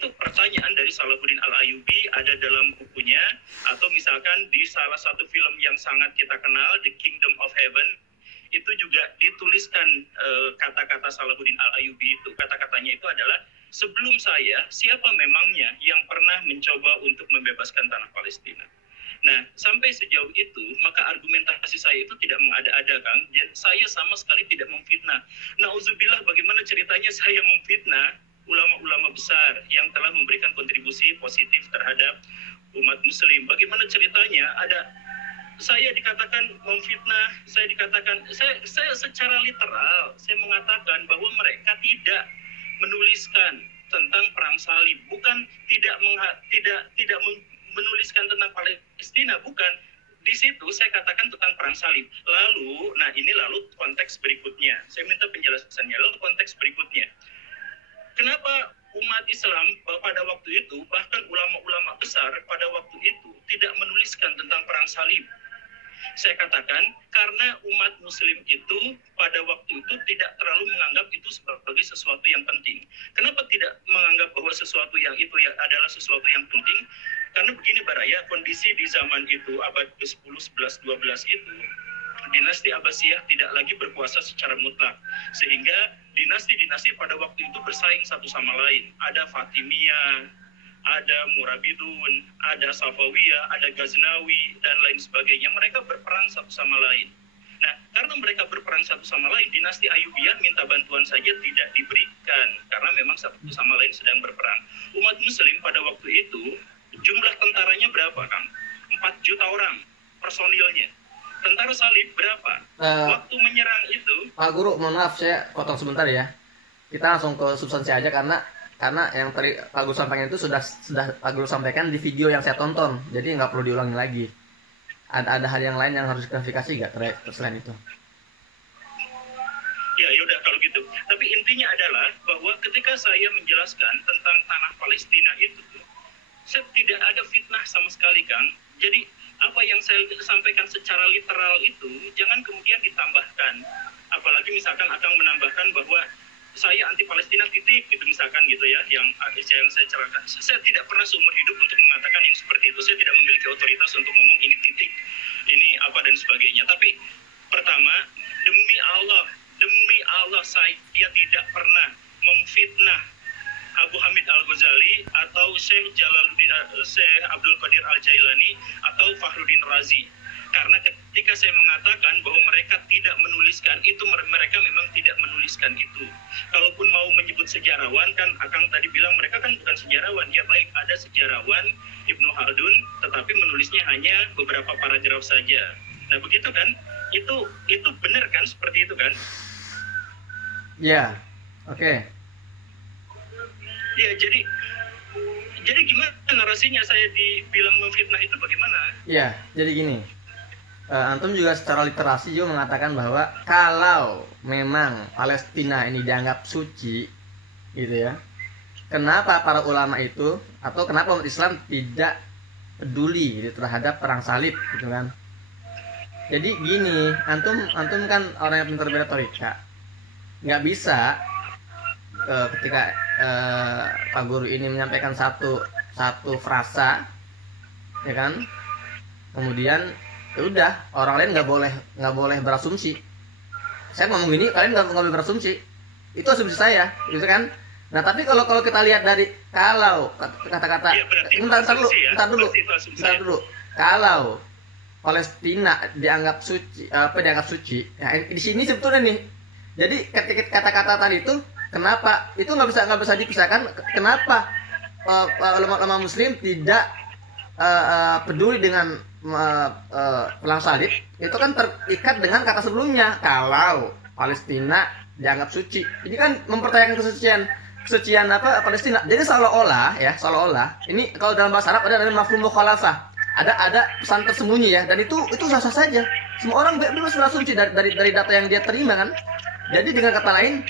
itu pertanyaan dari Salahuddin Al-Ayyubi ada dalam bukunya, atau misalkan di salah satu film yang sangat kita kenal, The Kingdom of Heaven, itu juga dituliskan kata-kata Salahuddin Al-Ayyubi itu. Kata-katanya itu adalah, sebelum saya, siapa memangnya yang pernah mencoba untuk membebaskan tanah Palestina? Nah, sampai sejauh itu, maka argumentasi saya itu tidak mengada-ada, Kang. Saya sama sekali tidak memfitnah. Nauzubillah, bagaimana ceritanya saya memfitnah ulama-ulama besar yang telah memberikan kontribusi positif terhadap umat muslim. Bagaimana ceritanya saya dikatakan memfitnah, saya secara literal, saya mengatakan bahwa mereka tidak menuliskan tentang perang salib, bukan tidak menuliskan tentang Palestina, bukan. Di situ saya katakan tentang perang salib. Lalu konteks berikutnya. Saya minta penjelasannya. Lalu konteks berikutnya. Kenapa umat Islam pada waktu itu, bahkan ulama-ulama besar pada waktu itu tidak menuliskan tentang perang salib? Saya katakan karena umat muslim itu pada waktu itu tidak terlalu menganggap itu sebagai sesuatu yang penting. Kenapa tidak menganggap bahwa sesuatu yang itu adalah sesuatu yang penting? Karena begini Baraya, kondisi di zaman itu abad ke-10, 11, 12 itu dinasti Abbasiyah tidak lagi berkuasa secara mutlak, sehingga dinasti-dinasti pada waktu itu bersaing satu sama lain. Ada Fatimiyah, ada Murabidun, ada Safawiyah, ada Ghaznawi, dan lain sebagainya. Mereka berperang satu sama lain. Nah, karena mereka berperang satu sama lain, dinasti Ayyubiyah minta bantuan saja tidak diberikan, karena memang satu sama lain sedang berperang. Umat muslim pada waktu itu, jumlah tentaranya berapa, Kang? 4 juta orang personilnya. Tentara salib berapa? Waktu menyerang itu... Pak Guru, mohon maaf saya potong sebentar ya. Kita langsung ke substansi aja karena yang tadi Pak Guru sampaikan itu sudah Pak Guru sampaikan di video yang saya tonton. Jadi nggak perlu diulangi lagi. Ada hal yang lain yang harus diklarifikasi nggak selain itu? Ya udah kalau gitu. Tapi intinya adalah bahwa ketika saya menjelaskan tentang tanah Palestina itu, saya tidak ada fitnah sama sekali, Kang. Jadi apa yang saya sampaikan secara literal itu jangan kemudian ditambahkan. Apalagi misalkan akan menambahkan bahwa saya anti Palestina titik gitu misalkan gitu ya, yang saya cerahkan. Saya tidak pernah seumur hidup untuk mengatakan yang seperti itu. Saya tidak memiliki otoritas untuk ngomong ini titik, ini apa dan sebagainya. Tapi pertama, demi Allah saya tidak pernah memfitnah Abu Hamid Al-Ghazali atau Syekh Abdul Qadir Al-Jailani atau Fakhruddin Razi. Karena ketika saya mengatakan bahwa mereka tidak menuliskan itu, mereka memang tidak menuliskan itu. Kalaupun mau menyebut sejarawan, kan Akang tadi bilang mereka kan bukan sejarawan. Ya baik, ada sejarawan Ibnu Khaldun, tetapi menulisnya hanya beberapa paragraf saja. Nah begitu kan? Itu benar kan seperti itu kan? Ya, oke. Ya, jadi gimana narasinya saya dibilang memfitnah itu bagaimana? Ya, jadi gini. Antum juga secara literasi juga mengatakan bahwa kalau memang Palestina ini dianggap suci, gitu ya. Kenapa para ulama itu atau kenapa umat Islam tidak peduli gitu, terhadap perang salib, gitu kan? Jadi gini, antum kan orang yang pintar retorika, nggak bisa ketika Pak Guru ini menyampaikan satu frasa, ya kan, kemudian ya udah orang lain nggak boleh berasumsi. Saya ngomong gini, kalian nggak boleh berasumsi, itu asumsi saya, gitu kan. Nah tapi kalau kita lihat dari kata-kata ya, bentar dulu, kalau Palestina dianggap suci, ya, di sini sebetulnya nih. Jadi ketika kata-kata tadi itu, kenapa itu nggak bisa dipisahkan? Kenapa ulama Muslim tidak peduli dengan perang salib? Itu kan terikat dengan kata sebelumnya. Kalau Palestina dianggap suci, ini kan mempertanyakan kesucian Palestina. Jadi seolah-olah ini kalau dalam bahasa Arab ada mafhum mukhalafah. Ada pesan tersembunyi ya, dan itu sah-sah saja. Semua orang bebas berasumsi dari data yang dia terima kan. Jadi dengan kata lain,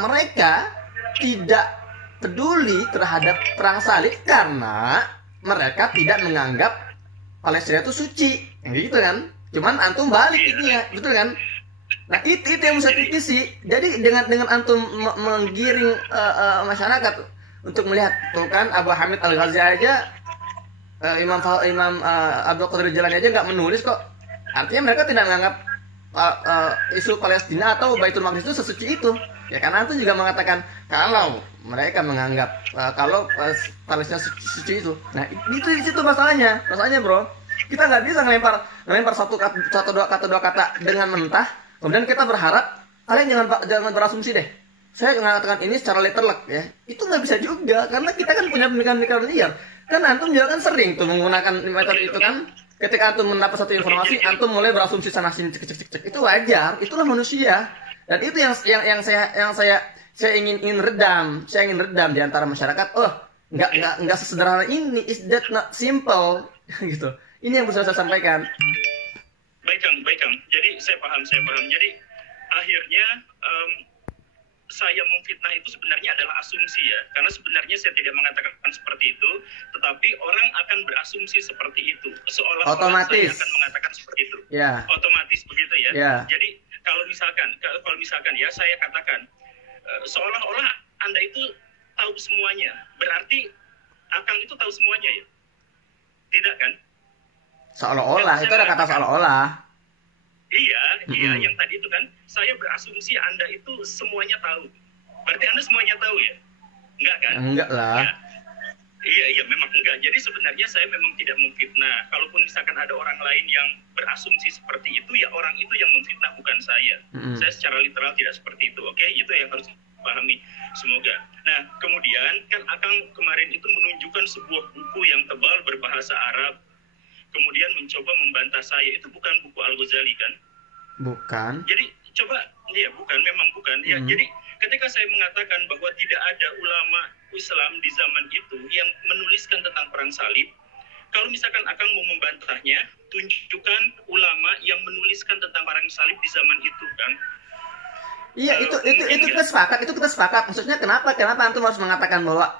mereka tidak peduli terhadap perang salib karena mereka tidak menganggap Palestina itu suci, yang gitu kan. Cuman antum balik itu ya, betul kan? Nah itu yang bisa kritisi. Jadi dengan antum menggiring masyarakat untuk melihat tuh kan Abu Hamid Al-Ghazali aja, Imam Abdul Qadir Jilani aja nggak menulis kok. Artinya mereka tidak menganggap isu Palestina atau Baitul Maqdis itu sesuci itu. Ya karena antum juga mengatakan kalau mereka menganggap kalau Palestina suci itu. Nah itu di situ masalahnya bro. Kita nggak bisa ngelempar dua kata dengan mentah. Kemudian kita berharap kalian jangan berasumsi deh. Saya mengatakan ini secara letterlek ya. Itu nggak bisa juga karena kita kan punya pemikiran liar. Kan antum juga kan sering tuh menggunakan metode itu kan. Ketika antum mendapat satu informasi, antum mulai berasumsi sana sini cek. Itu wajar. Itulah manusia. Dan itu yang saya ingin redam. Saya ingin redam di antara masyarakat. Oh, nggak sesederhana ini. Is that not simple? Gitu. Ini yang bisa saya sampaikan. Baik Kang. Jadi saya paham. Jadi akhirnya saya memfitnah itu sebenarnya adalah asumsi ya. Karena sebenarnya saya tidak mengatakan seperti itu, tetapi orang akan berasumsi seperti itu. Seolah-olah saya akan mengatakan seperti itu. Yeah. Otomatis begitu ya. Yeah. Jadi kalau misalkan ya saya katakan seolah-olah Anda itu tahu semuanya. Berarti Akang itu tahu semuanya ya? Tidak kan? Seolah-olah, itu ada kata seolah-olah. Iya, yang tadi itu kan saya berasumsi Anda itu semuanya tahu. Berarti Anda semuanya tahu ya? Enggak kan? Enggak lah. Ya. Iya, memang enggak. Jadi sebenarnya saya memang tidak memfitnah. Kalaupun misalkan ada orang lain yang berasumsi seperti itu, ya orang itu yang memfitnah, bukan saya. Saya secara literal tidak seperti itu. Oke, itu yang harus dipahami. Semoga. Nah, kemudian kan Akang kemarin itu menunjukkan sebuah buku yang tebal berbahasa Arab. Kemudian mencoba membantah saya. Itu bukan buku Al-Ghazali kan? Bukan. Jadi memang bukan. Ya, jadi ketika saya mengatakan bahwa tidak ada ulama Islam di zaman itu yang menuliskan tentang perang salib, kalau misalkan Akang mau membantahnya, tunjukkan ulama yang menuliskan tentang perang salib di zaman itu kan? Iya, itu kita sepakat. Maksudnya kenapa antum harus mengatakan bahwa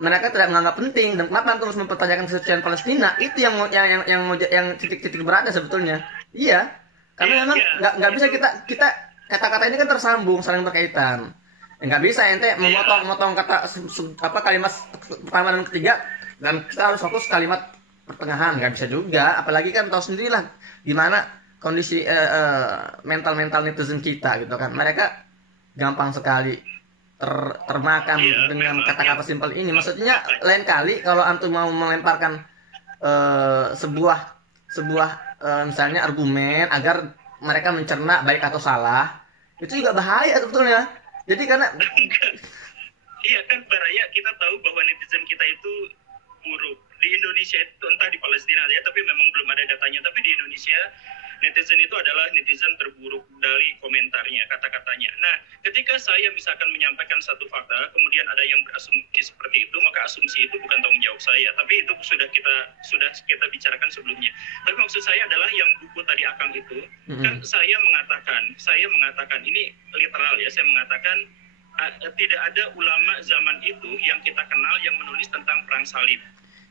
mereka tidak menganggap penting, dan kenapa antum harus mempertanyakan kesucian Palestina? Itu yang titik beratnya sebetulnya. Iya, karena memang nggak bisa kita kata-kata ini kan tersambung, saling berkaitan. Nggak bisa ente memotong kata kalimat pertama dan ketiga, dan kita harus fokus kalimat pertengahan. Nggak bisa juga, apalagi kan tahu sendirilah gimana kondisi mental netizen kita gitu kan. Mereka gampang sekali termakan dengan kata-kata simpel ini. Maksudnya lain kali kalau antum mau melemparkan sebuah misalnya argumen agar mereka mencerna baik atau salah, itu juga bahaya sebetulnya. Jadi karena iya kan Baraya, kita tahu bahwa netizen kita itu buruk. Di Indonesia itu, entah di Palestina ya, tapi memang belum ada datanya, tapi di Indonesia netizen itu adalah netizen terburuk dari komentarnya, kata-katanya. Nah, ketika saya misalkan menyampaikan satu fakta, kemudian ada yang berasumsi seperti itu, maka asumsi itu bukan tanggung jawab saya. Tapi itu sudah kita bicarakan sebelumnya. Tapi maksud saya adalah yang buku tadi Akang itu, kan saya mengatakan ini literal ya, saya mengatakan tidak ada ulama zaman itu yang kita kenal yang menulis tentang perang salib.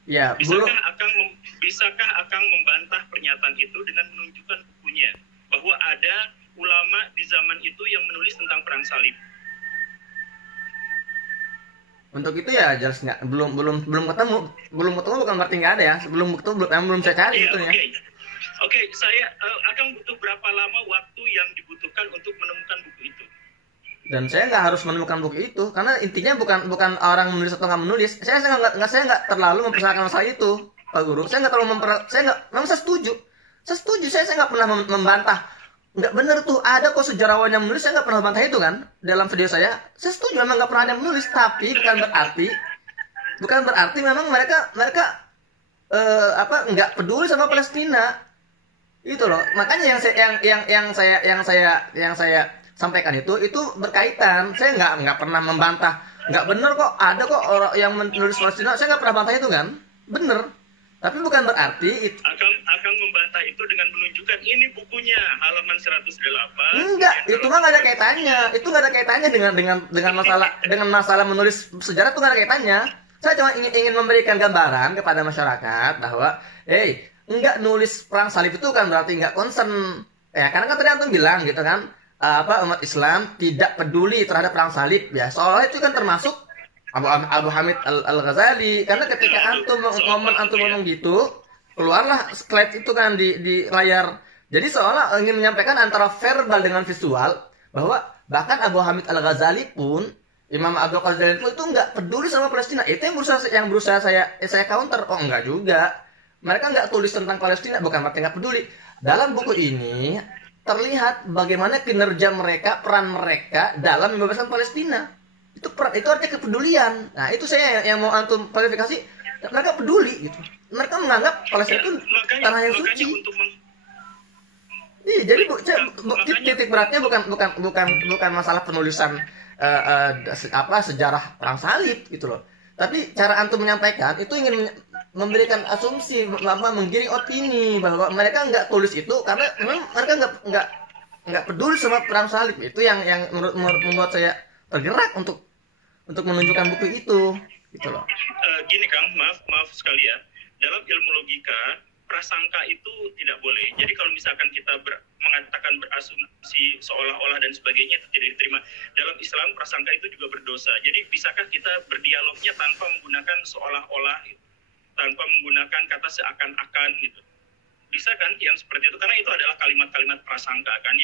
Ya, Bisakah Akang membantah pernyataan itu dengan menunjukkan bukunya bahwa ada ulama di zaman itu yang menulis tentang perang salib? Untuk itu ya jelas nggak, belum ketemu bukan berarti nggak ada ya. Belum saya cari itu ya. Oke, saya Akang butuh berapa lama waktu yang dibutuhkan untuk menemukan buku itu? Dan saya nggak harus menemukan buku itu, karena intinya bukan orang menulis atau nggak menulis. Saya nggak terlalu mempersoalkan masalah itu, Pak Guru. Saya setuju. Saya nggak pernah membantah. Nggak benar tuh, ada kok sejarawan yang menulis. Saya nggak pernah membantah itu kan dalam video saya. Saya setuju memang nggak pernah ada yang menulis, tapi bukan berarti memang mereka nggak peduli sama Palestina. Itu loh. Makanya yang saya sampaikan itu berkaitan. Saya nggak pernah membantah. Nggak bener kok, ada kok orang yang menulis Palestina. Saya nggak pernah bantah itu kan, bener. Tapi bukan berarti Akang membantah itu dengan menunjukkan ini bukunya halaman 108. Enggak, itu mah nggak ada kaitannya. Itu nggak ada kaitannya dengan masalah menulis sejarah, itu nggak ada kaitannya. Saya cuma ingin memberikan gambaran kepada masyarakat bahwa, enggak nulis perang salib itu kan berarti nggak concern. Ya, karena kan tadi antum bilang gitu kan. umat Islam tidak peduli terhadap perang salib ya. Soalnya itu kan termasuk Abu Hamid Al-Ghazali, karena ketika antum ngomong gitu, keluarlah slide itu kan di layar. Jadi seolah ingin menyampaikan antara verbal dengan visual bahwa bahkan Abu Hamid Al-Ghazali pun, Imam Abdul Qadir itu nggak peduli sama Palestina. Itu yang berusaha saya counter. Oh enggak juga. Mereka nggak tulis tentang Palestina, bukan berarti nggak peduli. Dalam buku ini terlihat bagaimana kinerja mereka, peran mereka dalam membebaskan Palestina. Itu artinya kepedulian. Nah itu saya yang mau antum klarifikasi. Mereka peduli gitu. Mereka menganggap Palestina itu tanah yang suci. Iya, jadi titik beratnya bukan masalah penulisan sejarah perang salib gitu loh. Tapi cara antum menyampaikan itu ingin memberikan asumsi, menggiring opini bahwa mereka nggak tulis itu karena memang mereka nggak peduli sama perang salib. Itu yang membuat saya tergerak untuk menunjukkan buku itu gitu loh. Gini Kang, maaf sekali ya. Dalam ilmu logika, prasangka itu tidak boleh. Jadi kalau misalkan kita mengatakan berasumsi seolah-olah dan sebagainya itu tidak diterima. Dalam Islam prasangka itu juga berdosa. Jadi bisakah kita berdialognya tanpa menggunakan seolah-olah, gitu, tanpa menggunakan kata seakan-akan gitu? Bisa kan yang seperti itu? Karena itu adalah kalimat-kalimat prasangka kan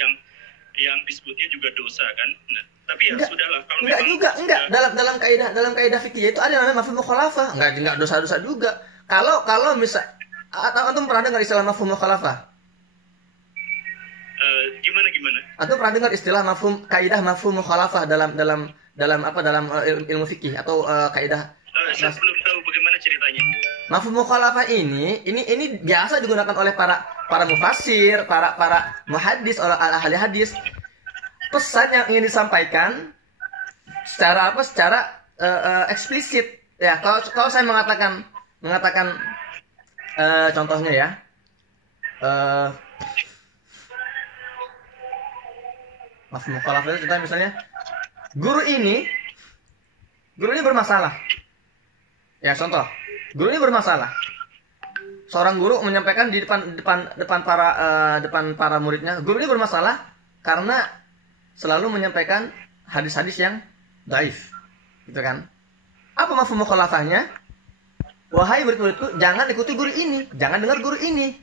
yang disebutnya juga dosa kan. Nah, tapi ya sudahlah kalau enggak dalam kaidah fikih itu ada yang namanya mafhum mukhalafah. Enggak dosa-dosa juga. Kalau misal antum pernah dengar istilah mafhum mukhalafah? Gimana? Antum pernah dengar istilah kaidah mafhum mukhalafah dalam ilmu fikih atau kaidah? Saya belum tahu bagaimana ceritanya. Mafhum mukhalafah ini biasa digunakan oleh para mufassir, para muhaddis, ahli hadis. Pesan yang ingin disampaikan secara eksplisit ya. Kalau saya mengatakan contohnya ya, mafhum mukhalafah itu misalnya guru ini bermasalah. Ya contoh, guru ini bermasalah. Seorang guru menyampaikan di depan para muridnya, guru ini bermasalah karena selalu menyampaikan hadis-hadis yang dhaif, gitu kan? Apa mafhum mukhalafahnya? Wahai murid-muridku, jangan ikuti guru ini, jangan dengar guru ini.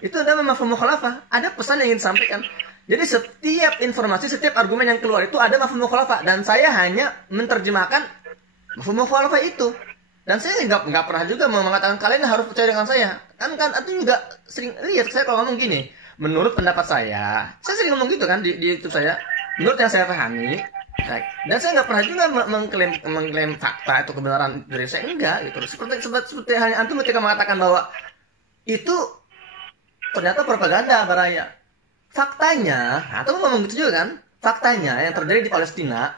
Itu namanya mafhum mukhalafah. Ada pesan yang ingin disampaikan. Jadi setiap informasi, setiap argumen yang keluar itu ada mafhum mukhalafah, dan saya hanya menerjemahkan mafhum mukhalafah itu. Dan saya nggak pernah juga mengatakan kalian harus percaya dengan saya. Kan itu juga sering lihat saya kalau ngomong gini. Menurut pendapat saya sering ngomong gitu kan di YouTube saya. Menurut yang saya pahami, dan saya nggak pernah juga mengklaim fakta itu kebenaran dari saya, enggak gitu. Seperti hanya antum ketika mengatakan bahwa itu ternyata propaganda baraya. Faktanya, atau ngomong gitu juga kan? Faktanya yang terjadi di Palestina,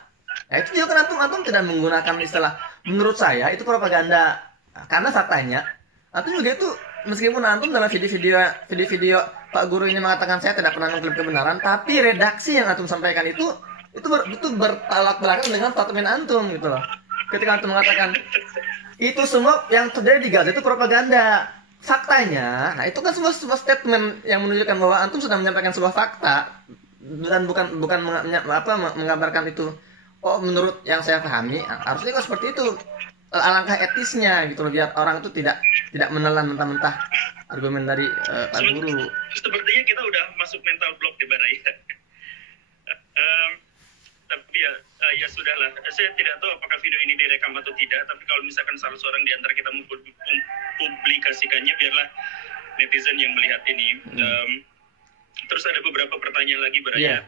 ya itu juga kan antum tidak menggunakan istilah menurut saya itu propaganda. Karena faktanya, antum juga itu meskipun antum dalam video Pak Guru ini mengatakan saya tidak pernah mengklaim kebenaran, tapi redaksi yang antum sampaikan itu bertolak belakang dengan statement antum gitu loh. Ketika antum mengatakan itu semua yang terjadi di Gaza itu propaganda. Faktanya, nah itu kan sebuah statement yang menunjukkan bahwa antum sudah menyampaikan sebuah fakta dan bukan menggambarkan itu. Oh, menurut yang saya pahami, harusnya kan seperti itu. Alangkah etisnya gitu loh, biar orang itu tidak menelan mentah-mentah argumen dari Pak Guru. Sepertinya kita udah masuk mental block di Baraya. Tapi ya sudahlah. Saya tidak tahu apakah video ini direkam atau tidak, tapi kalau misalkan salah seorang di antara kita mempublikasikannya, biarlah netizen yang melihat ini. Terus ada beberapa pertanyaan lagi, Baraya.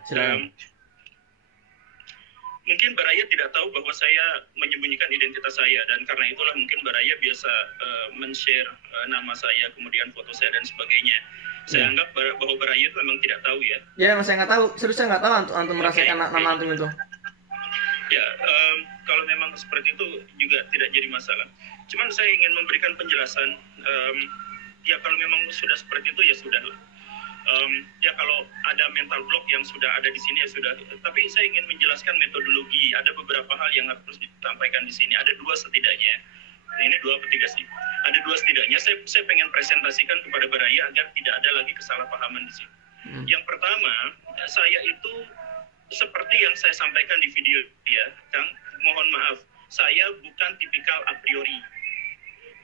Mungkin Baraya tidak tahu bahwa saya menyembunyikan identitas saya, dan karena itulah mungkin Baraya biasa men-share nama saya, kemudian foto saya dan sebagainya. Saya anggap bahwa Baraya itu memang tidak tahu ya. Ya, saya nggak tahu. Serius saya nggak tahu antum merasakan nama antum itu. Ya, kalau memang seperti itu juga tidak jadi masalah. Cuman saya ingin memberikan penjelasan. Ya kalau memang sudah seperti itu ya sudahlah. Ya kalau ada mental block yang sudah ada di sini ya sudah. Tapi saya ingin menjelaskan metodologi. Ada beberapa hal yang harus disampaikan di sini. Ada 2 setidaknya. Ini 2 atau 3 sih. Ada 2 setidaknya. Saya pengen presentasikan kepada Baraya agar tidak ada lagi kesalahpahaman di sini. Yang pertama, saya itu seperti yang saya sampaikan di video ya, Kang, mohon maaf, saya bukan tipikal a priori.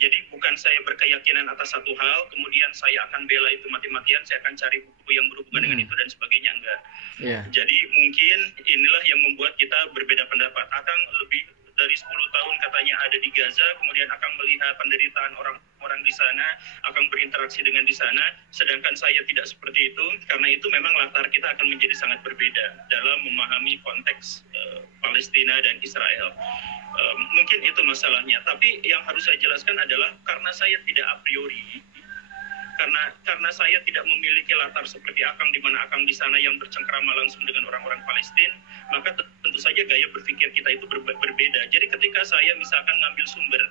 Jadi bukan saya berkeyakinan atas satu hal, kemudian saya akan bela itu mati-matian, saya akan cari buku yang berhubungan dengan itu dan sebagainya, enggak. Yeah. Jadi mungkin inilah yang membuat kita berbeda pendapat. Akang lebih dari 10 tahun katanya ada di Gaza, kemudian Akang melihat penderitaan orang-orang di sana, Akang berinteraksi dengan di sana, sedangkan saya tidak seperti itu. Karena itu memang latar kita akan menjadi sangat berbeda dalam memahami konteks Palestina dan Israel. Mungkin itu masalahnya. Tapi yang harus saya jelaskan adalah karena saya tidak a priori, karena saya tidak memiliki latar seperti Akang di mana Akang di sana yang bercengkrama langsung dengan orang-orang Palestina, maka tentu saja gaya berpikir kita itu berbeda. Jadi ketika saya misalkan ngambil sumber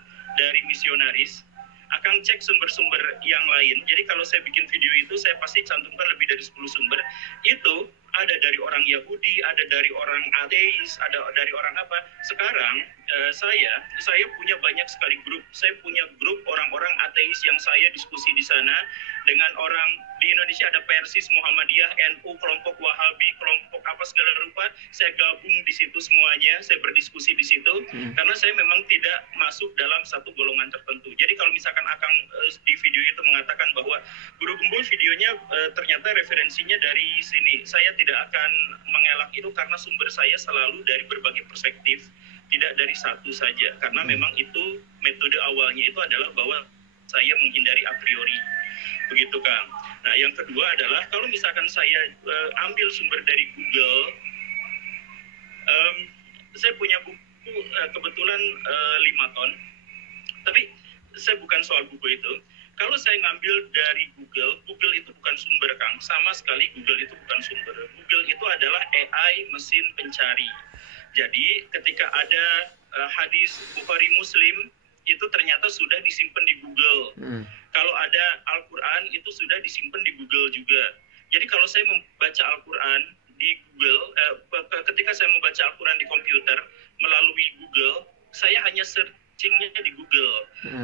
dari misionaris, Akang cek sumber-sumber yang lain. Jadi kalau saya bikin video itu, saya pasti cantumkan lebih dari 10 sumber. Itu ada dari orang Yahudi, ada dari orang ateis, ada dari orang apa. Sekarang saya punya banyak sekali grup. Saya punya grup orang-orang ateis yang saya diskusi di sana dengan orang di Indonesia, ada Persis, Muhammadiyah, NU, kelompok Wahabi, kelompok apa segala rupa. Saya gabung di situ semuanya, saya berdiskusi di situ karena saya memang tidak masuk dalam satu golongan tertentu. Jadi kalau misalkan Akang di video itu mengatakan bahwa Guru Gembul videonya ternyata referensinya dari sini, saya tidak akan mengelak itu karena sumber saya selalu dari berbagai perspektif, tidak dari satu saja, karena memang itu metode awalnya itu adalah bahwa saya menghindari a priori, begitu Kang. Nah yang kedua adalah kalau misalkan saya ambil sumber dari Google, saya punya buku kebetulan 5 ton, tapi saya bukan soal buku itu. Kalau saya ngambil dari Google, Google itu bukan sumber Kang, sama sekali Google itu bukan sumber. Google itu adalah AI, mesin pencari. Jadi ketika ada hadis Bukhari Muslim itu ternyata sudah disimpan di Google. Kalau ada Al-Quran itu sudah disimpan di Google juga. Jadi kalau saya membaca Al-Quran di Google, ketika saya membaca Al-Quran di komputer melalui Google, saya hanya searchingnya di Google.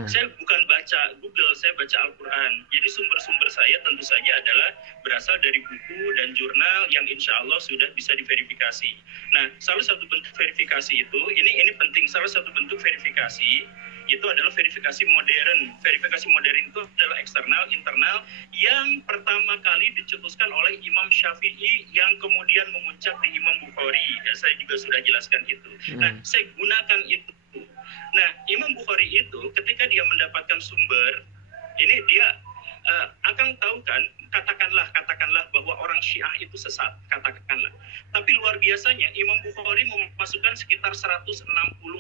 Saya bukan baca Google, saya baca Al-Quran. Jadi sumber-sumber saya tentu saja adalah berasal dari buku dan jurnal yang insya Allah sudah bisa diverifikasi. Nah, salah satu bentuk verifikasi itu, ini penting, salah satu bentuk verifikasi itu adalah verifikasi modern. Verifikasi modern itu adalah eksternal, internal, yang pertama kali dicetuskan oleh Imam Syafi'i yang kemudian memuncak di Imam Bukhari. Ya, saya juga sudah jelaskan itu. Nah, saya gunakan itu. Nah, Imam Bukhari itu ketika dia mendapatkan sumber, ini dia akan tahu kan, katakanlah bahwa orang Syiah itu sesat, katakanlah. Tapi luar biasanya Imam Bukhari memasukkan sekitar 160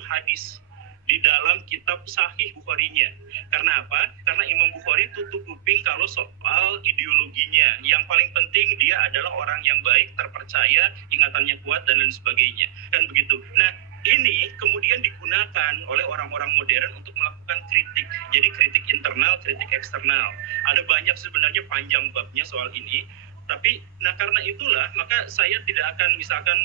hadis di dalam kitab Sahih Bukharinya. Karena apa? Karena Imam Bukhari tutup kuping kalau soal ideologinya. Yang paling penting dia adalah orang yang baik, terpercaya, ingatannya kuat, dan lain sebagainya. Kan begitu. Nah, ini kemudian digunakan oleh orang-orang modern untuk melakukan kritik. Jadi kritik internal, kritik eksternal. Ada banyak sebenarnya panjang babnya soal ini. Tapi, nah karena itulah, maka saya tidak akan misalkan,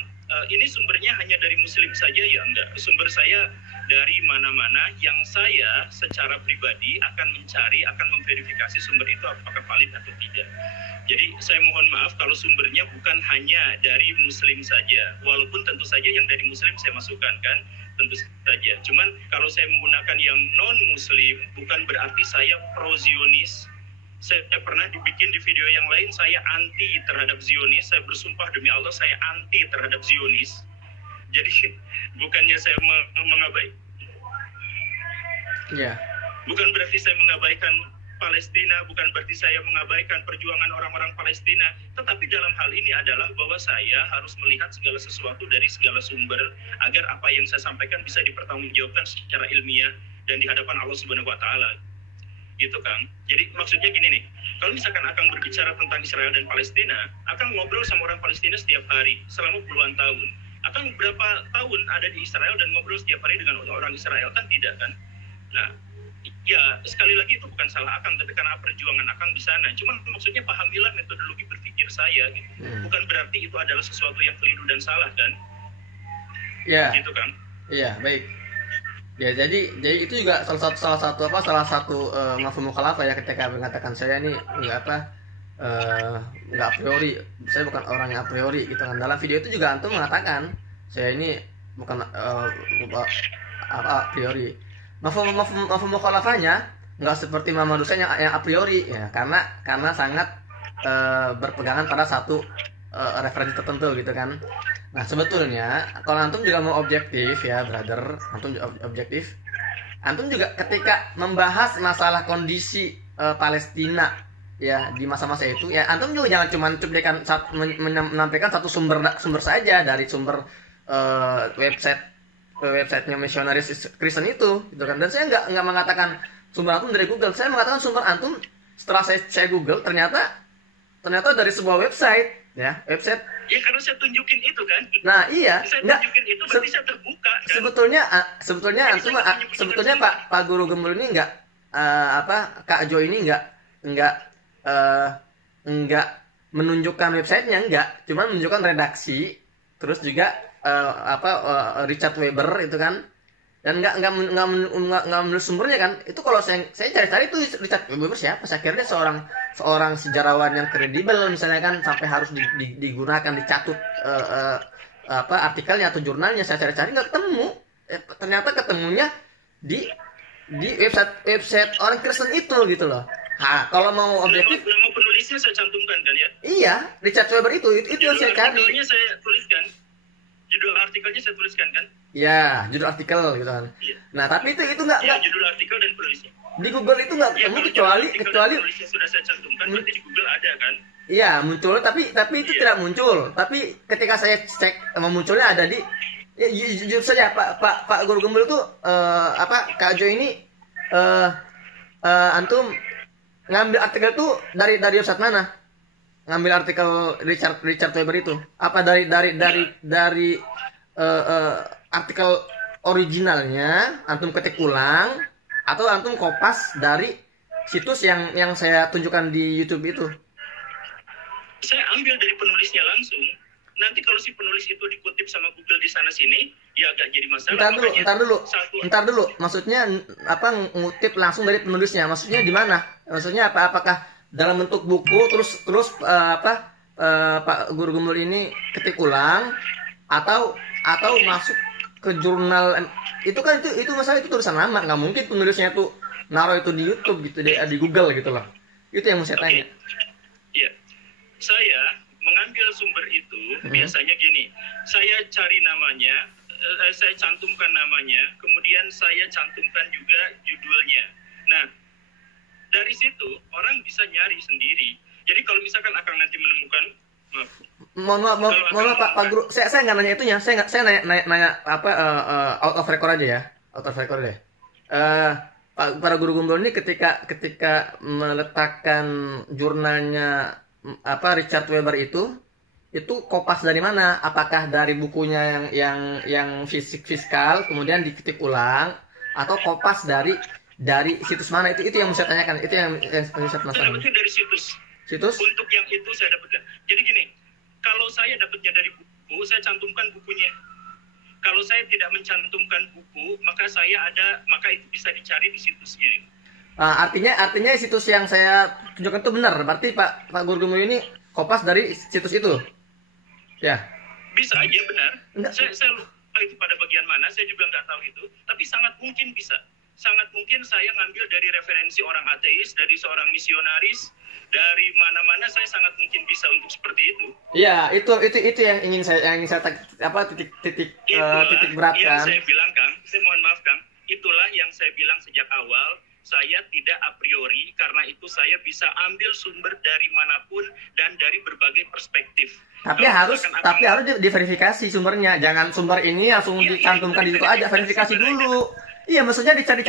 ini sumbernya hanya dari Muslim saja, ya enggak. Sumber saya dari mana-mana yang saya secara pribadi akan mencari, akan memverifikasi sumber itu apakah valid atau tidak. Jadi saya mohon maaf kalau sumbernya bukan hanya dari Muslim saja. Walaupun tentu saja yang dari Muslim saya masukkan kan, tentu saja. Cuman kalau saya menggunakan yang non-Muslim, bukan berarti saya pro-Zionis. Saya pernah dibikin di video yang lain, saya anti terhadap Zionis. Saya bersumpah demi Allah, saya anti terhadap Zionis. Jadi bukannya saya mengabaikan, bukan berarti saya mengabaikan Palestina, bukan berarti saya mengabaikan perjuangan orang-orang Palestina. Tetapi dalam hal ini adalah bahwa saya harus melihat segala sesuatu dari segala sumber agar apa yang saya sampaikan bisa dipertanggungjawabkan secara ilmiah dan di hadapan Allah Subhanahu wa Ta'ala. Gitu Kang. Jadi maksudnya gini nih, kalau misalkan Akang berbicara tentang Israel dan Palestina, Akang ngobrol sama orang Palestina setiap hari selama puluhan tahun. Akang berapa tahun ada di Israel dan ngobrol setiap hari dengan orang Israel, kan tidak kan? Nah, ya sekali lagi itu bukan salah Akang, tapi karena perjuangan Akang di sana. Cuman maksudnya pahamilah metodologi berpikir saya gitu. Bukan berarti itu adalah sesuatu yang keliru dan salah kan? Iya. Gitu Kang. Iya, baik. Ya, jadi itu juga salah satu mafhum mukhalafah ya, ketika mengatakan saya ini enggak nggak a priori, saya bukan orang yang a priori gitu kan. Dalam video itu juga antum mengatakan saya ini bukan a priori. Mafhum mukhalafahnya nggak seperti Muhammad Hussein yang a priori ya, karena sangat berpegangan pada satu referensi tertentu gitu kan. Nah sebetulnya kalau antum juga mau objektif ya brother, antum objektif, antum juga ketika membahas masalah kondisi Palestina ya di masa-masa itu ya, antum juga jangan cuma menampilkan satu sumber saja dari sumber websitenya misionaris Kristen itu gitu kan. Dan saya nggak mengatakan sumber antum dari Google, saya mengatakan sumber antum setelah saya Google ternyata dari sebuah website ya, website. Ya karena saya tunjukin itu kan. Nah iya, saya tunjukin itu berarti saya terbuka kan? sebetulnya Pak Guru Gembul ini nggak Kak Jo ini nggak menunjukkan websitenya, nggak, cuma menunjukkan redaksi, terus juga Richard Weber itu kan, dan nggak menulis sumbernya kan. Itu kalau saya cari-cari itu Richard Weber siapa, saya kira dia seorang sejarawan yang kredibel misalnya kan, sampai harus digunakan dicatut artikelnya atau jurnalnya. Saya cari-cari nggak ketemu, ternyata ketemunya di website orang Kristen itu gitu loh. Nah, kalau mau objektif, nama penulisnya saya cantumkan kan ya? Iya, Richard Weber itu yang saya cari. Judulnya saya tuliskan, judul artikelnya saya tuliskan kan? Ya, judul artikel gitu kan. Iya. Nah, tapi itu nggak. Ya, judul artikel dan penulisnya. Di Google itu nggak ketemu kecuali penulisnya sudah saya cantumkan, berarti di Google ada kan? Iya, muncul tapi itu tidak muncul. Tapi ketika saya cek munculnya ada di jujur saja Pak Guru Gembul itu Kak Jo ini antum ngambil artikel itu dari website mana? Ngambil artikel Richard Weber itu apa dari artikel originalnya antum ketik ulang, atau antum kopas dari situs yang saya tunjukkan di YouTube itu? Saya ambil dari penulisnya langsung. Nanti kalau si penulis itu dikutip sama Google di sana sini, ya agak jadi masalah. Entar dulu. Maksudnya ngutip langsung dari penulisnya? Maksudnya di mana? Maksudnya apakah dalam bentuk buku terus Pak Guru Gembul ini ketik ulang, atau masuk ke jurnal? Itu kan itu masalah, itu tulisan lama, nggak mungkin penulisnya itu naruh itu di YouTube gitu, di Google gitu loh. Itu yang mau saya tanya. Iya, saya mengambil sumber itu biasanya gini, saya cari namanya, saya cantumkan namanya, kemudian saya cantumkan juga judulnya. Nah, dari situ orang bisa nyari sendiri. Jadi kalau misalkan akan nanti menemukan, mohon maaf Pak Guru, saya nggak nanya itunya, saya nanya out of record aja ya, out of record deh. Para Guru Gembul ini ketika meletakkan jurnalnya Richard Weber itu kopas dari mana? Apakah dari bukunya yang fiskal kemudian diketik ulang, atau kopas dari situs mana? Itu yang saya tanyakan, itu yang saya penasaran. Saya dari situs. Untuk yang itu saya dapatkan. Jadi gini, kalau saya dapatnya dari buku, saya cantumkan bukunya. Kalau saya tidak mencantumkan buku, maka itu bisa dicari di situsnya. Artinya situs yang saya tunjukkan itu benar. Berarti Pak Guru Gembul ini kopas dari situs itu. Ya. Bisa aja benar. Saya lupa itu pada bagian mana, saya juga nggak tahu itu. Tapi sangat mungkin bisa. Sangat mungkin saya ngambil dari referensi orang ateis, dari seorang misionaris, dari mana-mana, saya sangat mungkin bisa untuk seperti itu. Iya, itu yang ingin saya titik beratkan. Yang saya bilang Kang, saya mohon maaf Kang, itulah yang saya bilang sejak awal. Saya tidak a priori, karena itu saya bisa ambil sumber dari manapun dan dari berbagai perspektif. Tapi harus diverifikasi sumbernya. Jangan sumber ini langsung dicantumkan di situ aja, verifikasi dulu. Iya, maksudnya dicari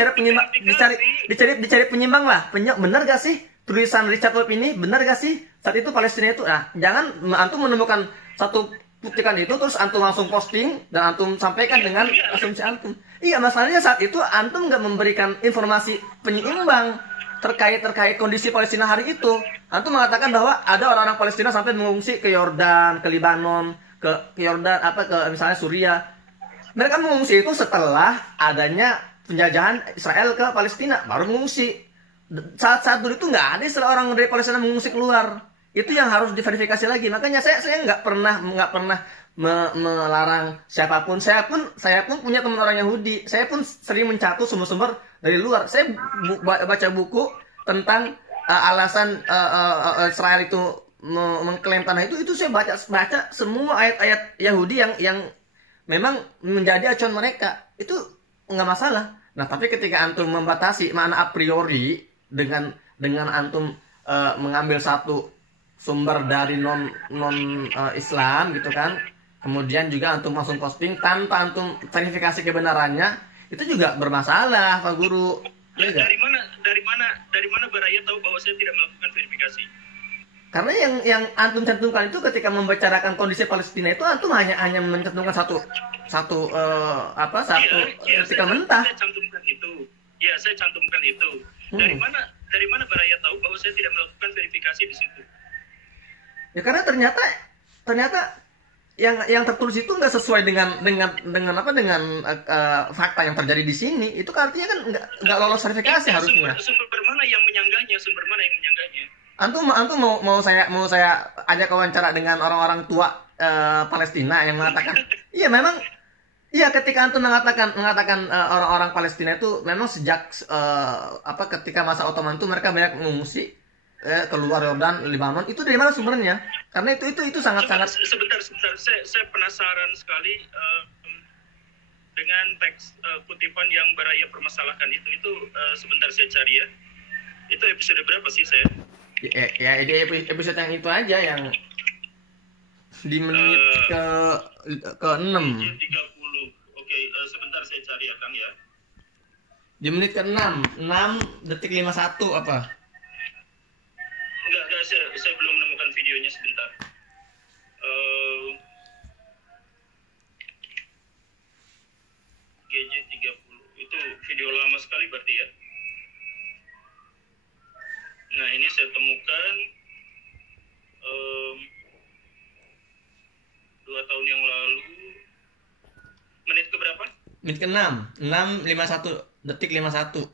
penyimbang lah. Benar gak sih tulisan Richard Weber ini? Benar gak sih saat itu Palestina itu? Nah, jangan antum menemukan satu buktikan itu terus antum langsung posting dan antum sampaikan dengan asumsi antum. Iya, masalahnya saat itu antum nggak memberikan informasi penyeimbang terkait kondisi Palestina hari itu. Antum mengatakan bahwa ada orang-orang Palestina sampai mengungsi ke Yordan, ke Libanon, ke Yordan, ke misalnya Suriah. Mereka mengungsi itu setelah adanya penjajahan Israel ke Palestina, baru mengungsi. Saat dulu itu nggak ada istilah orang dari Palestina mengungsi keluar. itu yang harus diverifikasi lagi. Makanya saya nggak pernah melarang siapapun. Saya pun punya teman orang Yahudi. Saya pun sering mencatu sumber-sumber dari luar. Saya baca buku tentang alasan Israel itu mengklaim tanah itu saya baca semua ayat-ayat Yahudi yang memang menjadi acuan mereka. Itu nggak masalah. Nah, tapi ketika antum membatasi mana a priori dengan antum mengambil satu sumber dari non Islam gitu kan, kemudian juga antum langsung posting tanpa antum verifikasi kebenarannya, itu juga bermasalah, Pak Guru. Ya, dari mana Baraya tahu bahwa saya tidak melakukan verifikasi? Karena yang antum cantumkan itu ketika membicarakan kondisi Palestina itu antum hanya mencantumkan satu artikel mentah. Saya cantumkan itu. Ya, saya cantumkan itu. Dari mana Baraya tahu bahwa saya tidak melakukan verifikasi di situ? Ya karena ternyata yang tertulis itu nggak sesuai dengan fakta yang terjadi di sini. Itu artinya kan nggak lolos verifikasi harusnya. Sumber mana yang menyanggahnya? Antum mau saya ajak wawancara dengan orang-orang tua Palestina yang mengatakan iya memang iya, ketika antum mengatakan orang-orang Palestina itu memang sejak ketika masa Ottoman itu mereka banyak mengungsi keluar Yordan, Lebanon. Itu dari mana sumbernya? Karena itu sangat-sangat. Sebentar, saya penasaran sekali dengan teks kutipan yang Baraya permasalahkan itu sebentar saya cari ya. Itu episode berapa sih saya? Ya episode yang itu aja yang di menit ke 6. 30. Oke, sebentar saya cari ya Kang ya. Di menit ke 6 detik 51 apa? Enggak, saya belum menemukan videonya, sebentar. GJ 30 itu video lama sekali berarti ya. Nah, ini saya temukan 2 tahun yang lalu. Menit ke berapa? Menit ke 6:51 detik 51.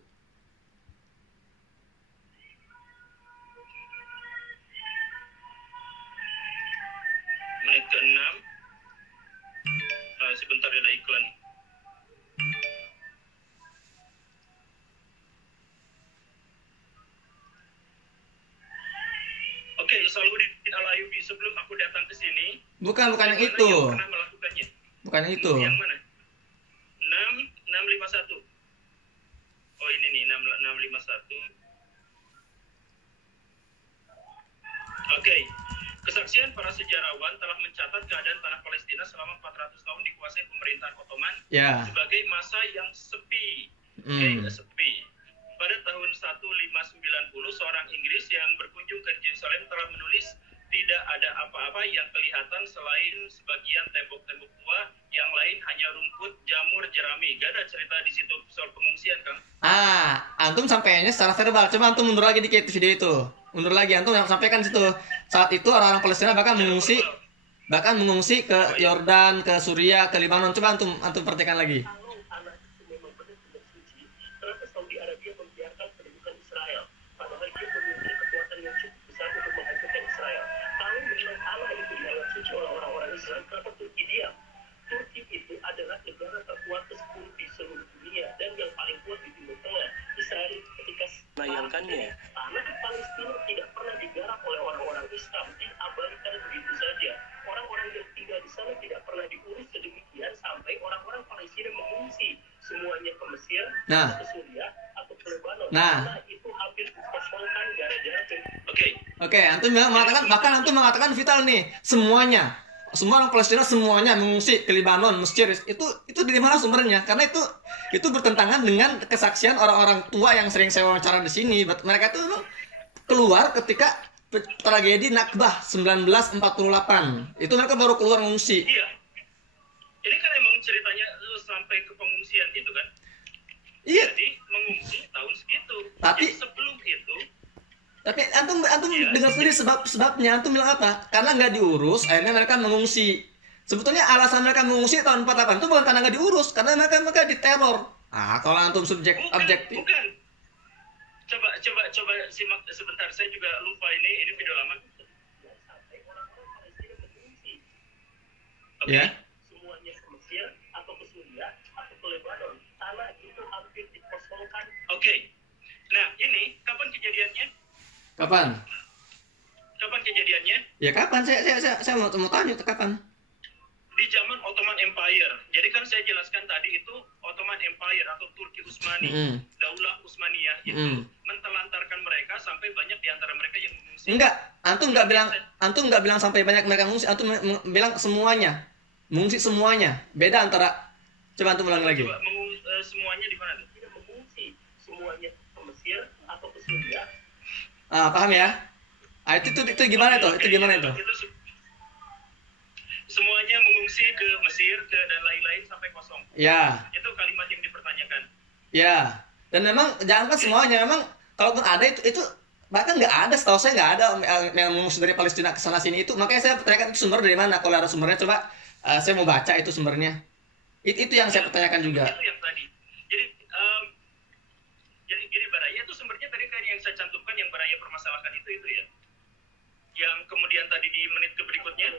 Menit ke 6. Sebentar ada iklan. Oke, Salahuddin Al-Ayyubi, sebelum aku datang ke sini. Bukan yang itu. Yang pernah melakukannya? Bukan yang itu. Yang mana? 651. Oh, ini nih 651. Oke. Kesaksian para sejarawan telah mencatat keadaan tanah Palestina selama 400 tahun dikuasai pemerintahan Ottoman sebagai masa yang sepi. Sepi. Pada tahun 1590, seorang Inggris yang berkunjung ke Yerusalem telah menulis, tidak ada apa-apa yang kelihatan selain sebagian tembok-tembok tua, yang lain hanya rumput, jamur, jerami. Gak ada cerita di situ soal pengungsian, Kang. Antum sampainya secara verbal. Coba antum mundur lagi dikit video itu. Mundur lagi, antum yang sampaikan situ. Saat itu orang-orang Palestina bahkan mengungsi ke Yordan, ke Suriah, ke Lebanon. Coba antum perhatikan lagi. Turki itu adalah negara terkuat ke-10 di seluruh dunia dan yang paling kuat di Timur Tengah. Israel ketika bayangkannya, tanah Palestina tidak pernah digarap oleh orang-orang Islam, diabaikan begitu saja. Orang-orang yang tinggal di sana tidak pernah diurus sedemikian sampai orang-orang Palestina mengungsi semuanya ke Mesir, ke Suriah atau ke Lebanon. Karena itu hampir dikosongkan gara-gara. Oke, antum mengatakan vital nih, semua orang Palestina semuanya mengungsi ke Lebanon, Mesir. Itu dari mana sumbernya? Karena itu bertentangan dengan kesaksian orang-orang tua yang sering saya wawancara di sini. Mereka itu keluar ketika tragedi Nakbah 1948. Itu mereka baru keluar mengungsi. Iya. Ini kan emang ceritanya sampai ke pengungsian itu kan? Iya. Jadi mengungsi tahun segitu. Tapi sebelum itu. Tapi antum dengar sendiri sebabnya. Antum bilang apa? Karena nggak diurus, akhirnya mereka mengungsi. Sebetulnya alasan mereka mengungsi tahun 48 itu bukan karena nggak diurus, karena mereka diteror. Kalau antum objektif. Bukan. Coba simak sebentar. Saya juga lupa ini video lama. Oke. Ya. Semuanya ke Mesir atau ke Suriah atau ke Lebanon. Tanah itu hampir dikosongkan. Oke. Nah, ini kapan kejadiannya? Kapan? Kapan kejadiannya? Ya kapan? Saya mau tanya kapan? Di zaman Ottoman Empire. Jadi kan saya jelaskan tadi itu Ottoman Empire atau Turki Utsmani, Daulah Utsmaniyah itu mentelantarkan mereka sampai banyak di antara mereka yang mengungsi. Enggak, antum enggak bilang sampai banyak mereka mengungsi, antum bilang semuanya. Mengungsi semuanya. Beda antara, coba antum ulang lagi. Coba semuanya di mana? Tidak mengungsi semuanya ke Mesir atau ke Suriah. Paham ya? Itu gimana itu? Itu gimana itu? Semuanya mengungsi ke Mesir dan lain-lain sampai kosong. Ya. Itu kalimat yang dipertanyakan. Ya. Dan memang jangankan semuanya, memang kalaupun ada itu bahkan nggak ada, setahu saya nggak ada yang mengungsi dari Palestina ke sana sini itu. Makanya saya pertanyakan itu sumber dari mana? Kalau ada sumbernya coba saya mau baca itu sumbernya. Itu yang saya pertanyakan juga. Itu yang tadi. Jadi gini Baraya itu sumbernya tadi kan yang saya cantumkan yang Baraya permasalahkan itu ya. Yang kemudian tadi di menit ke berikutnya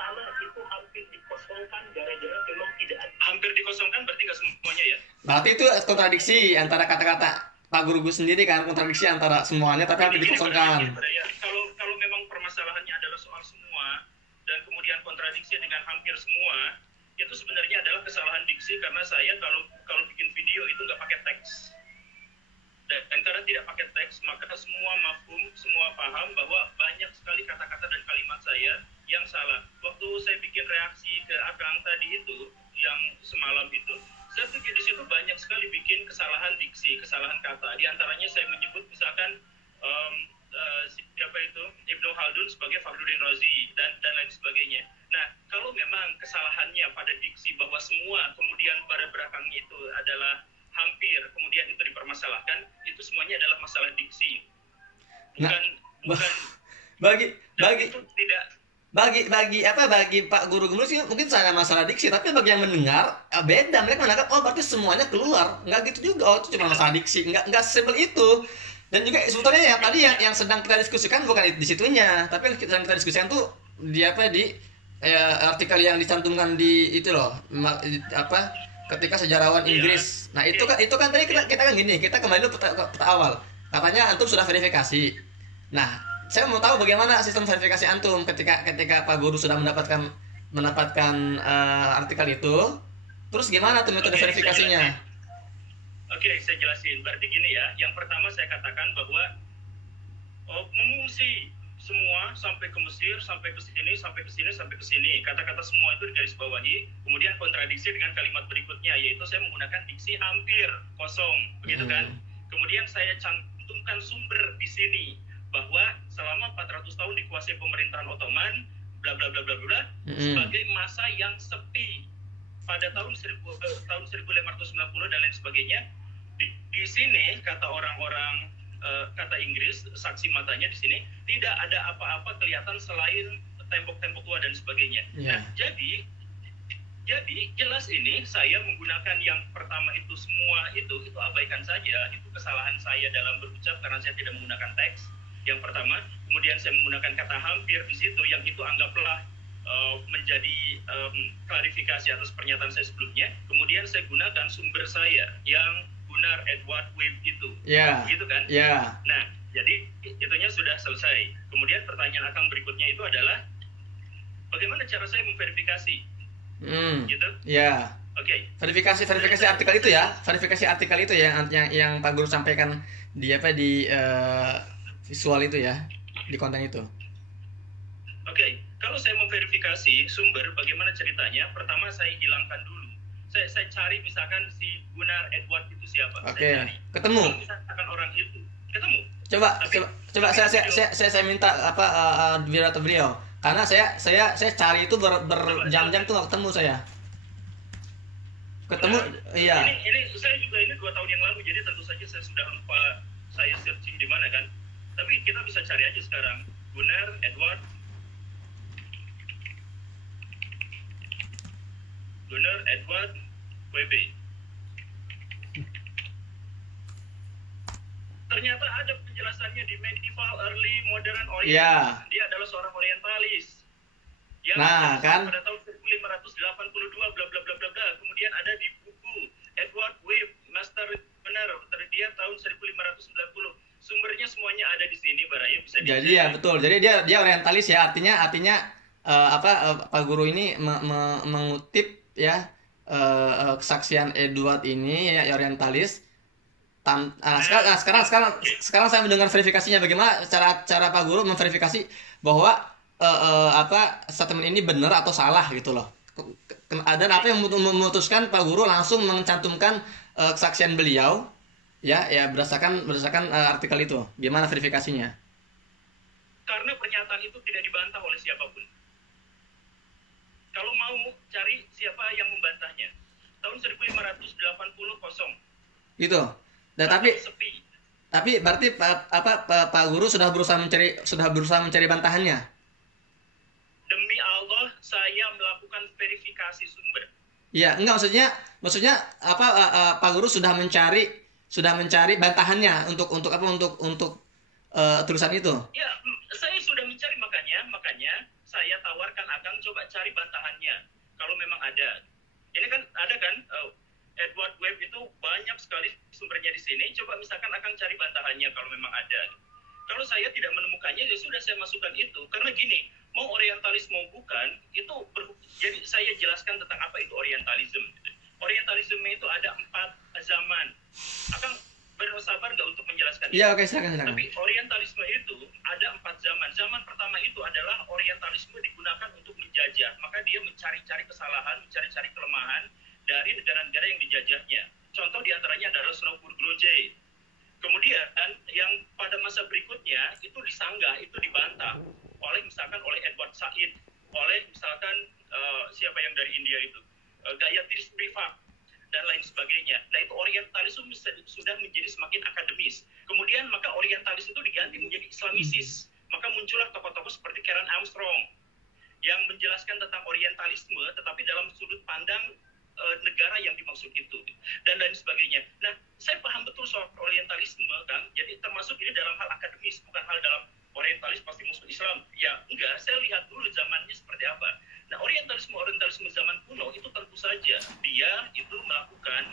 tanah itu hampir dikosongkan gara-gara memang tidak ada. Hampir dikosongkan berarti nggak semuanya ya? Berarti itu kontradiksi antara kata-kata Pak Guru sendiri kan, kontradiksi antara semuanya tapi hampir dikosongkan. Kalau memang permasalahannya adalah soal semua dan kemudian kontradiksi dengan hampir semua, itu sebenarnya adalah kesalahan diksi karena saya kalau bikin video itu nggak pakai teks. Dan karena tidak pakai teks, maka semua mafhum, semua paham bahwa banyak sekali kata-kata dan kalimat saya yang salah. Waktu saya bikin reaksi ke Akang tadi itu, yang semalam itu, saya pikir di situ banyak sekali bikin kesalahan diksi, kesalahan kata. Di antaranya saya menyebut misalkan siapa itu Ibnu Khaldun sebagai Fakhruddin Razi dan lain sebagainya. Nah, kalau memang kesalahannya pada diksi bahwa semua kemudian pada belakangnya itu adalah hampir kemudian itu dipermasalahkan, itu semuanya adalah masalah diksi. Bukan bagi itu tidak bagi Pak Guru Gemus sih mungkin salah masalah diksi, tapi bagi yang mendengar beda. Mereka menangkap berarti semuanya keluar. Enggak gitu juga, itu cuma masalah diksi. Enggak simpel itu. Dan juga sebetulnya yang tadi yang sedang kita diskusikan bukan di situnya, tapi yang sedang kita diskusikan tuh di artikel yang dicantumkan di itu loh, ketika sejarawan Inggris. Nah, itu kan tadi kita kan gini, kita kembali dulu ke awal. Katanya antum sudah verifikasi. Nah, saya mau tahu bagaimana sistem verifikasi antum ketika Pak Guru sudah mendapatkan artikel itu. Terus gimana tuh metode verifikasinya? Oke, saya jelasin. Berarti gini ya, yang pertama saya katakan bahwa mengungsi semua sampai ke Mesir, sampai ke sini, sampai ke sini, sampai ke sini. Kata-kata semua itu digarisbawahi. Kemudian kontradiksi dengan kalimat berikutnya, yaitu saya menggunakan diksi hampir kosong, begitu kan? Kemudian saya cantumkan sumber di sini bahwa selama 400 tahun dikuasai pemerintahan Ottoman, bla bla bla bla bla, sebagai masa yang sepi pada tahun 1590 dan lain sebagainya. Di sini kata orang-orang kata Inggris, saksi matanya di sini tidak ada apa-apa kelihatan selain tembok-tembok tua dan sebagainya. Yeah. Nah, jadi jelas ini saya menggunakan yang pertama itu semua itu abaikan saja, itu kesalahan saya dalam berucap karena saya tidak menggunakan teks. Yang pertama, kemudian saya menggunakan kata hampir di situ, yang itu anggaplah menjadi klarifikasi atas pernyataan saya sebelumnya. Kemudian saya gunakan sumber saya yang Gunnar Edward Webb itu, gitu kan? Nah, jadi itunya sudah selesai. Kemudian pertanyaan Akang berikutnya itu adalah bagaimana cara saya memverifikasi, gitu? Oke. Verifikasi artikel itu ya, verifikasi artikel itu yang Pak Guru sampaikan di visual itu ya, di konten itu. Oke. Kalau saya memverifikasi sumber, bagaimana ceritanya? Pertama saya hilangkan dulu. Saya cari misalkan si Gunnar Edward itu siapa. Oke. Saya cari. Ketemu. Misalkan orang itu ketemu. Coba saya minta beliau. Karena saya cari itu berjam-jam tuh nggak ketemu saya. Ketemu, iya. Ini saya juga 2 tahun yang lalu, jadi tentu saja saya sudah lupa saya searching di mana kan. Tapi kita bisa cari aja sekarang Gunnar Edward WB. Ternyata ada penjelasannya di Medieval Early Modern Orient. Yeah. Dia adalah seorang orientalis yang kan pada tahun 1500 1582 bla bla bla bla bla. Kemudian ada di buku Edward Webb, Master Benar, terdiam tahun 1590. Sumbernya semuanya ada di sini, Baraya, bisa dicek. Jadi ya betul. Jadi dia orientalis ya, artinya Pak Guru ini mengutip ya kesaksian Edward ini ya orientalis. Sekarang saya mendengar verifikasinya, bagaimana cara Pak Guru memverifikasi bahwa statement ini benar atau salah gitu loh. Dan apa yang memutuskan Pak Guru langsung mencantumkan kesaksian beliau ya berdasarkan artikel itu. Gimana verifikasinya? Karena pernyataan itu tidak dibantah oleh siapapun. Kalau mau cari siapa yang membantahnya, tahun 1580 kosong. Gitu. Dan tapi berarti Pak Guru sudah berusaha mencari bantahannya. Demi Allah, saya melakukan verifikasi sumber. Iya, enggak, maksudnya Pak Guru sudah mencari bantahannya untuk tulisan itu. Ya, saya sudah mencari, makanya saya tawarkan Akang coba cari bantahannya kalau memang ada. Ini kan ada kan Edward Webb itu banyak sekali sumbernya di sini. Coba misalkan Akang cari bantahannya kalau memang ada. Kalau saya tidak menemukannya, ya sudah saya masukkan itu. Karena gini, mau orientalis mau bukan, itu jadi saya jelaskan tentang apa itu orientalisme. Orientalisme itu ada 4 zaman. Akang bersabar nggak untuk menjelaskan itu? Iya, oke, silakan. Tapi orientalisme itu ada 4 zaman. Zaman pertama itu adalah orientalisme digunakan untuk menjajah. Maka dia mencari-cari kesalahan, mencari-cari kelemahan dari negara-negara yang dijajahnya. Contoh diantaranya adalah Snowford-Groje. Kemudian yang pada masa berikutnya itu disanggah, itu dibantah oleh Edward Said, oleh misalkan siapa yang dari India itu, Gayatri Spivak dan lain sebagainya. Nah, itu orientalisme sudah menjadi semakin akademis. Kemudian maka orientalis itu diganti menjadi Islamisis. Maka muncullah tokoh-tokoh seperti Karen Armstrong yang menjelaskan tentang orientalisme tetapi dalam sudut pandang negara yang dimaksud itu dan lain sebagainya. Nah, saya paham betul soal orientalisme kan. Jadi termasuk ini dalam hal akademis, bukan hal dalam orientalis pasti musuh Islam. Ya, enggak, saya lihat dulu zamannya seperti apa. Nah, orientalisme zaman kuno itu tentu saja dia itu melakukan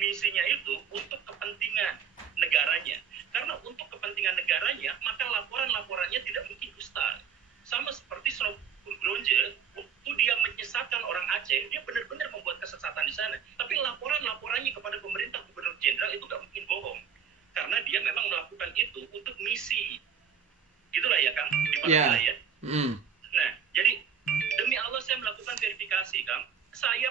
misinya itu untuk kepentingan negaranya. Karena untuk kepentingan negaranya, maka laporan-laporannya tidak mungkin dusta. Sama seperti Gronje, waktu dia menyesatkan orang Aceh, dia benar-benar membuat kesesatan di sana. Tapi laporannya kepada pemerintah gubernur jenderal itu gak mungkin bohong. Karena dia memang melakukan itu untuk misi. Gitulah ya, Kang? Iya. Ya. Nah, jadi demi Allah saya melakukan verifikasi, Kang. Saya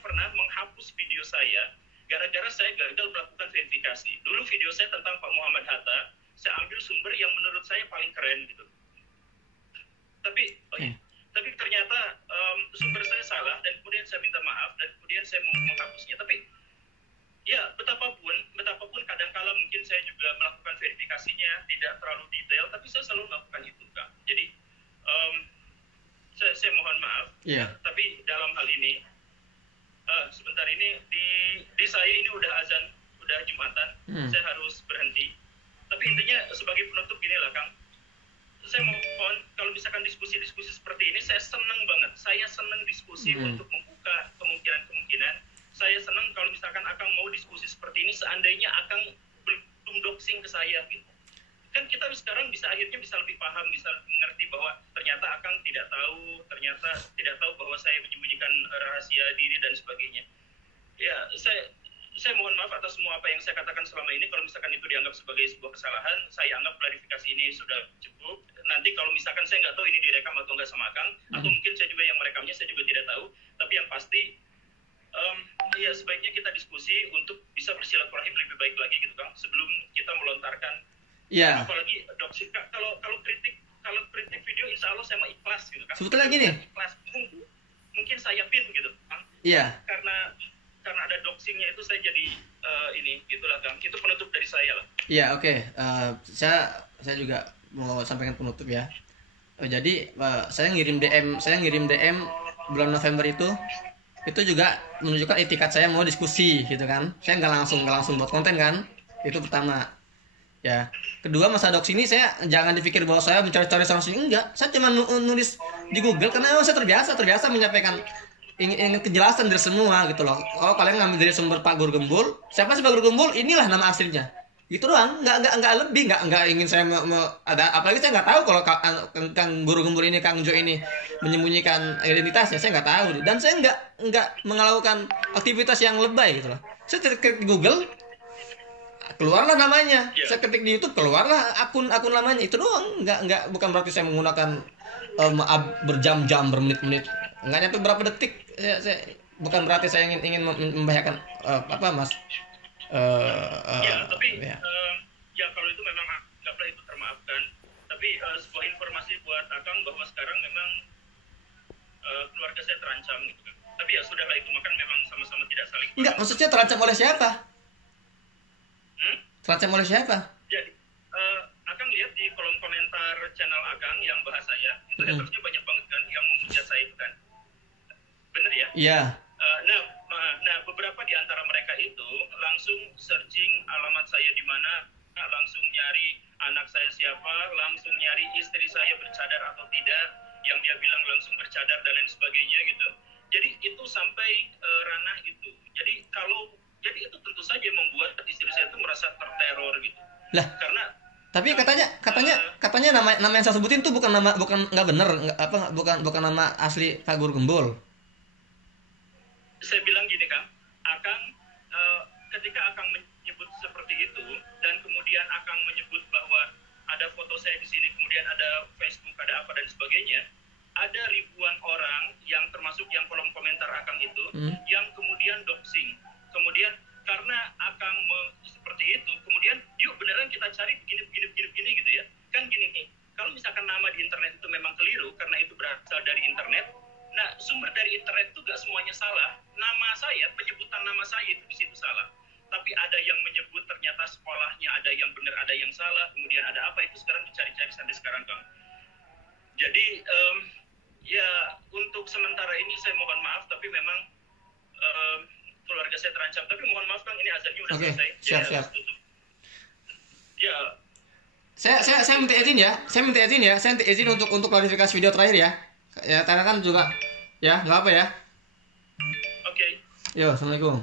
pernah menghapus video saya gara-gara saya gagal melakukan verifikasi. Dulu video saya tentang Pak Muhammad Hatta, saya ambil sumber yang menurut saya paling keren gitu. Tapi ternyata sumber saya salah dan kemudian saya minta maaf dan kemudian saya menghapusnya. Tapi ya betapapun kadangkala mungkin saya juga melakukan verifikasinya tidak terlalu detail, tapi saya selalu melakukan itu, Kak. Jadi saya mohon maaf. Yeah. Tapi dalam hal ini sebentar ini di saya ini udah azan, udah Jumatan, saya harus berhenti. Tapi intinya sebagai penutup gini lah, Kang. Saya mohon kalau misalkan diskusi-diskusi seperti ini, saya senang banget. Saya senang diskusi untuk membuka kemungkinan-kemungkinan. Saya senang kalau misalkan Akang mau diskusi seperti ini, seandainya Akang belum doxing ke saya gitu. Kan kita sekarang akhirnya bisa lebih paham, bisa mengerti bahwa ternyata Akang tidak tahu bahwa saya menyembunyikan rahasia diri dan sebagainya. Ya, saya mohon maaf atas semua apa yang saya katakan selama ini. Kalau misalkan itu dianggap sebagai sebuah kesalahan, saya anggap klarifikasi ini sudah cukup. Nanti kalau misalkan saya nggak tahu ini direkam atau nggak sama Kang, atau mungkin saya juga yang merekamnya, saya juga tidak tahu. Tapi yang pasti, ya sebaiknya kita diskusi untuk bisa bersilaturahim lebih baik lagi gitu, Kang, sebelum kita melontarkan. Iya. Apalagi doxing, kalau kritik video, insya Allah saya mau ikhlas gitu, Kang. Sebetulnya gini. Ikhlas. Mungkin saya pin gitu, Kang. Iya. Karena ada doxingnya itu saya jadi ini gitulah, Kang. Itu penutup dari saya lah. Iya, oke. Saya juga mau sampaikan penutup ya. Jadi saya ngirim DM bulan November itu juga menunjukkan etikat saya mau diskusi gitu kan. Saya nggak langsung buat konten kan. Itu pertama. Ya. Kedua, masa doxing ini saya jangan dipikir bahwa saya mencari-cari sama sini, enggak. Saya cuma nulis di Google karena memang saya terbiasa menyampaikan ingin kejelasan dari semua gitu loh. Oh, kalian ngambil dari sumber Pak Guru Gembul. Siapa sih Pak Guru Gembul? Inilah nama aslinya. Gitu doang, nggak lebih, nggak ingin saya ada, apalagi saya nggak tahu kalau Kang Guru Gembul ini, Kang Jo ini menyembunyikan identitasnya, saya nggak tahu, dan saya nggak melakukan aktivitas yang lebay gitu loh. Saya ketik di Google, keluarlah namanya, saya ketik di YouTube, keluarlah akun namanya, itu doang, nggak bukan berarti saya menggunakan berjam-jam, bermenit-menit, nggak nyampe berapa detik, saya bukan berarti saya ingin membahayakan apa mas. Tapi ya kalau itu memang anggaplah itu termaafkan. Tapi sebuah informasi buat Akang bahwa sekarang memang keluarga saya terancam gitu. Tapi ya sudahlah, itu makan memang sama-sama tidak saling. Enggak, maksudnya terancam oleh siapa? Terancam oleh siapa? Jadi Akang lihat di kolom komentar channel Akang yang bahas saya, itu hatersnya banyak banget kan yang memuja saya itu kan. Bener ya? Iya. Nah, beberapa di antara mereka itu langsung searching alamat saya di mana, langsung nyari anak saya siapa, langsung nyari istri saya bercadar atau tidak, yang dia bilang langsung bercadar dan lain sebagainya gitu. Jadi itu sampai ranah itu. Jadi itu tentu saja membuat istri saya itu merasa terteror gitu. Lah, karena tapi katanya nama yang saya sebutin tuh bukan nggak bener, bukan nama asli Pak Guru Gembul. Saya bilang gini Kang, Akang ketika Akang menyebut seperti itu dan kemudian Akang menyebut bahwa ada foto saya di sini, kemudian ada Facebook, ada apa dan sebagainya, ada ribuan orang yang termasuk yang kolom komentar Akang itu yang kemudian doxing. Kemudian karena Akang seperti itu, kemudian yuk beneran kita cari begini gitu ya. Kan gini nih, kalau misalkan nama di internet itu memang keliru karena itu berasal dari internet. Nah, sumber dari internet itu gak semuanya salah. Nama saya, penyebutan nama saya itu di situ salah. Tapi ada yang menyebut ternyata sekolahnya, ada yang benar, ada yang salah. Kemudian ada apa, itu sekarang dicari-cari sampai sekarang, Kang. Jadi, ya untuk sementara ini saya mohon maaf, tapi memang keluarga saya terancam. Tapi mohon maaf, Kang, ini azannya udah selesai. Siap. Ya. Saya minta izin ya. Saya minta izin untuk klarifikasi video terakhir ya. Ya, karena kan juga ya, nggak apa ya. Oke. Yo, assalamualaikum.